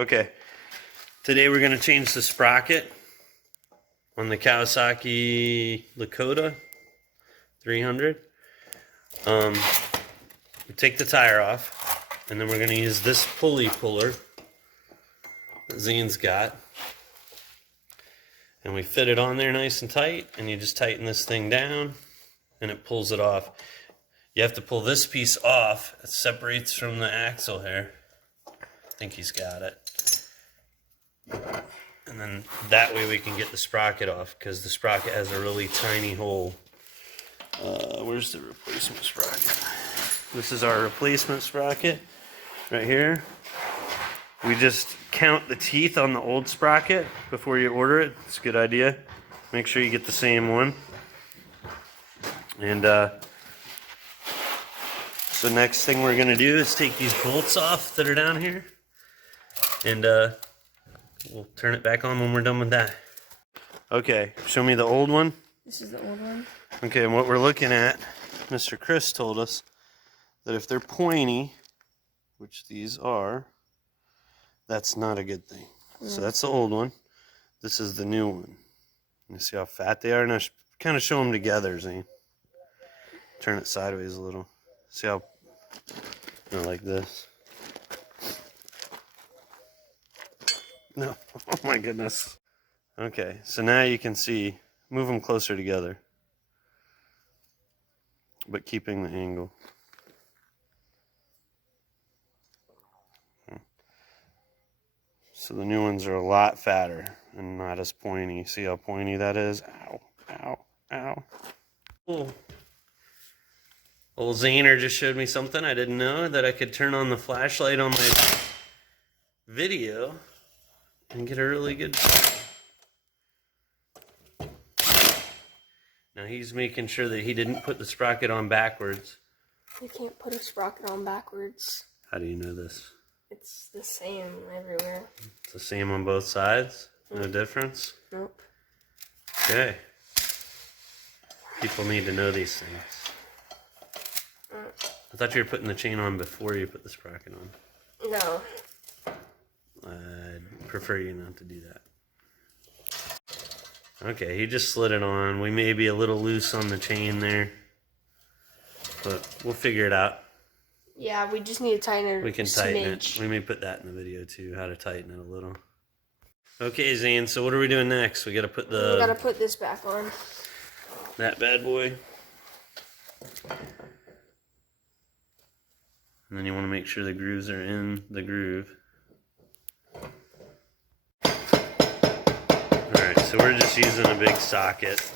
Okay, today we're going to change the sprocket on the Kawasaki Lakota 300. We take the tire off, and then we're going to use this pulley puller that Zane's got. And we fit it on there nice and tight, and you just tighten this thing down, and it pulls it off. You have to pull this piece off. It separates from the axle here. I think he's got it. And then that way we can get the sprocket off, because the sprocket has a really tiny hole. Where's the replacement sprocket? This is our replacement sprocket right here. We just count the teeth on the old sprocket before you order it. It's a good idea. Make sure you get the same one. And so next thing we're gonna do is take these bolts off that are down here, and we'll turn it back on when we're done with that. Okay, show me the old one. This is the old one. Okay, and what we're looking at, Mr. Chris told us that if they're pointy, which these are, that's not a good thing. So that's the old one. This is the new one. You see how fat they are? Now kind of show them together, Zane. Turn it sideways a little. See how, like this. No, oh my goodness. Okay, so now you can see, move them closer together, but keeping the angle. So the new ones are a lot fatter and not as pointy. See how pointy that is? Ow, ow, ow. Oh. Old Zaner just showed me something I didn't know, that I could turn on the flashlight on my video and get a really good shot. Now he's making sure that he didn't put the sprocket on backwards. You can't put a sprocket on backwards. How do you know this? It's the same everywhere. It's the same on both sides? No difference? Nope. Okay. People need to know these things. I thought you were putting the chain on before you put the sprocket on. No. I'd prefer you not to do that. Okay, he just slid it on. We may be a little loose on the chain there, but we'll figure it out. Yeah, we just need to tighten it. We can tighten it. We may put that in the video too, how to tighten it a little. Okay, Zane, so what are we doing next? We gotta put the... We gotta put this back on. That bad boy. And then you want to make sure the grooves are in the groove. Alright, so we're just using a big socket.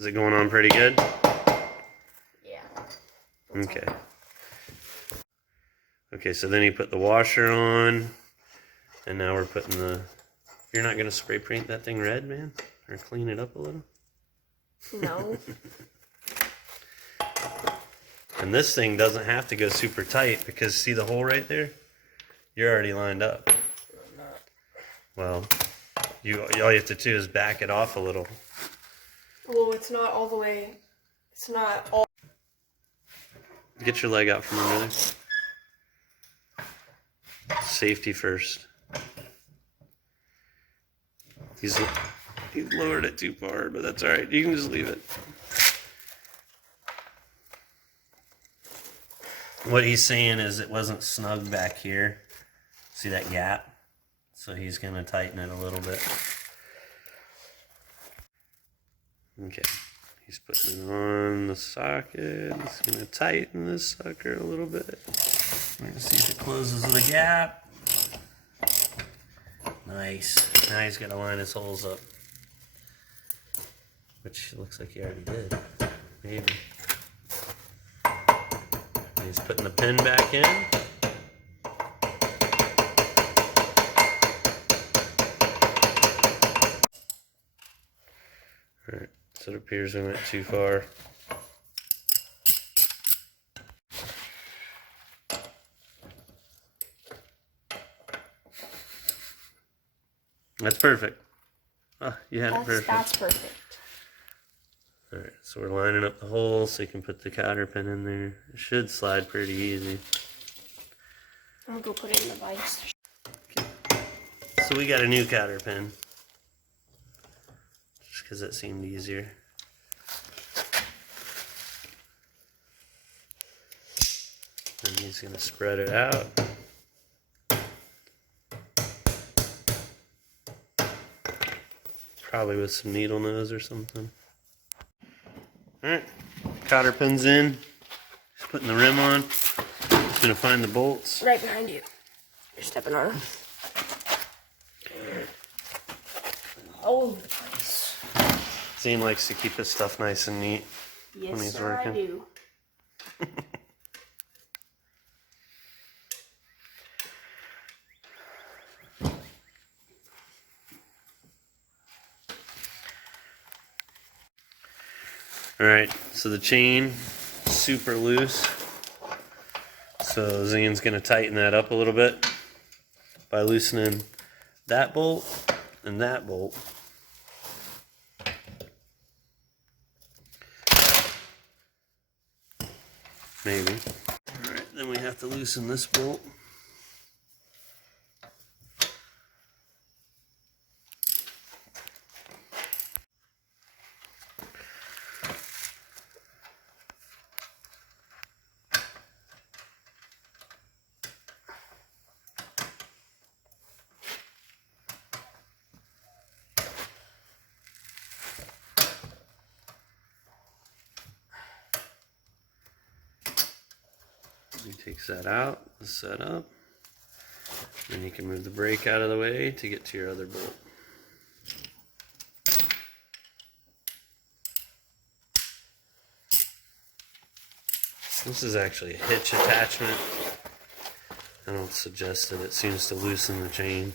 Is it going on pretty good? Yeah. Okay. Okay, so then you put the washer on, and now we're putting the... You're not going to spray paint that thing red, man? Or clean it up a little? No. And this thing doesn't have to go super tight, because see the hole right there? You're already lined up. I'm not. Well, all you have to do is back it off a little. Well, it's not all the way. It's not all. Get your leg out from under there. Safety first. He's lowered it too far, but that's alright. You can just leave it. What he's saying is it wasn't snug back here. See that gap? So he's going to tighten it a little bit. Okay. He's putting it on the socket. He's going to tighten this sucker a little bit. We're going to see if it closes the gap. Nice. Now he's got to line his holes up. Which looks like he already did. Maybe. He's putting the pin back in. Alright, so it appears we went too far. That's perfect. Oh, you had it perfect. That's perfect. Alright, so we're lining up the holes so you can put the cotter pin in there. It should slide pretty easy. I'm gonna go put it in the vise. Okay. So we got a new cotter pin. Just because it seemed easier. And he's going to spread it out. Probably with some needle nose or something. Alright, cotter pin's in. Just putting the rim on. Just going to find the bolts. Right behind you. You're stepping on them. All over the place. Zane likes to keep his stuff nice and neat Yes, when he's sir, working. I do. Alright, so the chain super loose. So Zane's going to tighten that up a little bit by loosening that bolt and that bolt. Maybe. Alright, then we have to loosen this bolt. He takes that out, the setup. Then you can move the brake out of the way to get to your other bolt. This is actually a hitch attachment. I don't suggest it. It seems to loosen the chain.